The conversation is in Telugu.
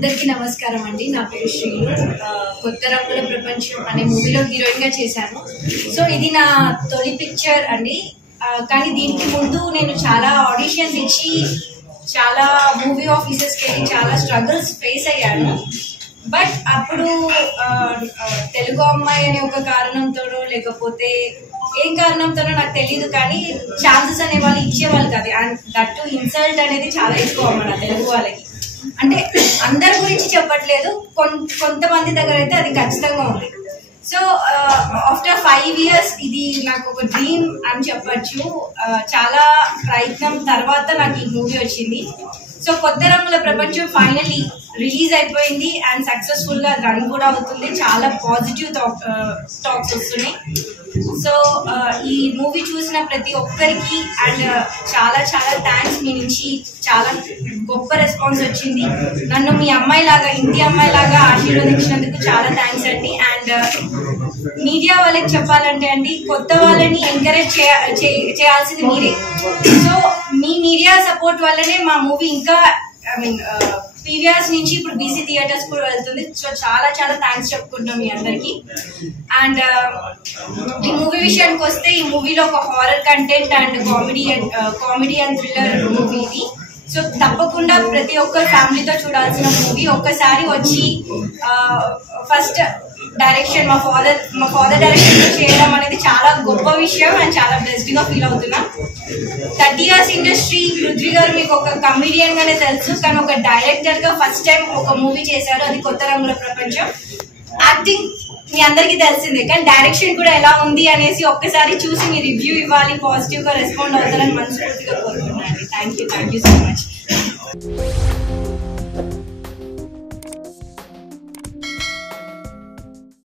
అందరికీ నమస్కారం అండి. నా పేరు శ్రీను. కొత్త రంగుల ప్రపంచం అనే మూవీలో హీరోయిన్ గా చేశాను. సో ఇది నా తొలి పిక్చర్ అండి. కానీ దీనికి ముందు నేను చాలా ఆడిషన్స్ ఇచ్చి చాలా మూవీ ఆఫీసెస్కి వెళ్ళి చాలా స్ట్రగుల్స్ ఫేస్ అయ్యాను. బట్ అప్పుడు తెలుగు అమ్మాయి అనే ఒక కారణంతోనో లేకపోతే ఏం కారణంతోనో నాకు తెలియదు, కానీ ఛాన్సెస్ అనే వాళ్ళు ఇచ్చేవాళ్ళు కాదు. అండ్ దట్ టు ఇన్సల్ట్ అనేది చాలా ఎక్కువ మన తెలుగు వాళ్ళకి. అంటే అందరి గురించి చెప్పట్లేదు, కొంతమంది దగ్గర అయితే అది ఖచ్చితంగా ఉంది. సో ఆఫ్టర్ 5 years ఇది నాకు ఒక డ్రీమ్ అని చెప్పచ్చు. చాలా ప్రయత్నం తర్వాత నాకు ఈ మూవీ వచ్చింది. సో కొత్త రంగుల ప్రపంచం ఫైనలీ రిలీజ్ అయిపోయింది అండ్ సక్సెస్ఫుల్ గా రన్ కూడా అవుతుంది. చాలా పాజిటివ్ టాక్స్ వస్తున్నాయి. సో ఈ మూవీ చూసిన ప్రతి ఒక్కరికి అండ్ చాలా చాలా థ్యాంక్స్. మీ నుంచి చాలా గొప్ప రెస్పాన్స్ వచ్చింది. నన్ను మీ అమ్మాయి లాగా, ఇంటి అమ్మాయి లాగా ఆశీర్వదించినందుకు చాలా థ్యాంక్స్ అండి. అండ్ మీడియా వాళ్ళకి చెప్పాలంటే అండి, కొత్త వాళ్ళని ఎంకరేజ్ చేయాల్సింది మీరే. సో మీ మీడియా సపోర్ట్ వల్లనే మా మూవీ ఇంకా PVRs నుంచి ఇప్పుడు BC థియేటర్స్ కూడా వెళ్తుంది. సో చాలా చాలా థ్యాంక్స్ చెప్పుకుంటాం మీ అందరికి. అండ్ ఈ మూవీ విషయానికి వస్తే, ఈ మూవీలో ఒక horror content and comedy and thriller movie ఇది. సో తప్పకుండా ప్రతి ఒక్కరు ఫ్యామిలీతో చూడాల్సిన మూవీ. ఒక్కసారి వచ్చి ఫస్ట్ డైరెక్షన్ మా ఫాదర్ డైరెక్షన్ చేయడం అనేది చాలా గొప్ప విషయం అండ్ చాలా బ్లెస్డ్ గా ఫీల్ అవుతున్నా. 30 years ఇండస్ట్రీ. పృథ్వీ గారు మీకు ఒక కమెడియన్ గానే తెలుసు, కానీ ఒక డైరెక్టర్ గా ఫస్ట్ టైం ఒక మూవీ చేశారు, అది కొత్త రంగుల ప్రపంచం. యాక్టింగ్ మీ అందరికీ తెలిసిందే, కానీ డైరెక్షన్ కూడా ఎలా ఉంది అనేసి ఒక్కసారి చూసి మీ రివ్యూ ఇవ్వాలి, పాజిటివ్ గా రెస్పాండ్ అవుతారని మనస్ఫూర్తిగా కోరుకుంటున్నాను. Thank you so much.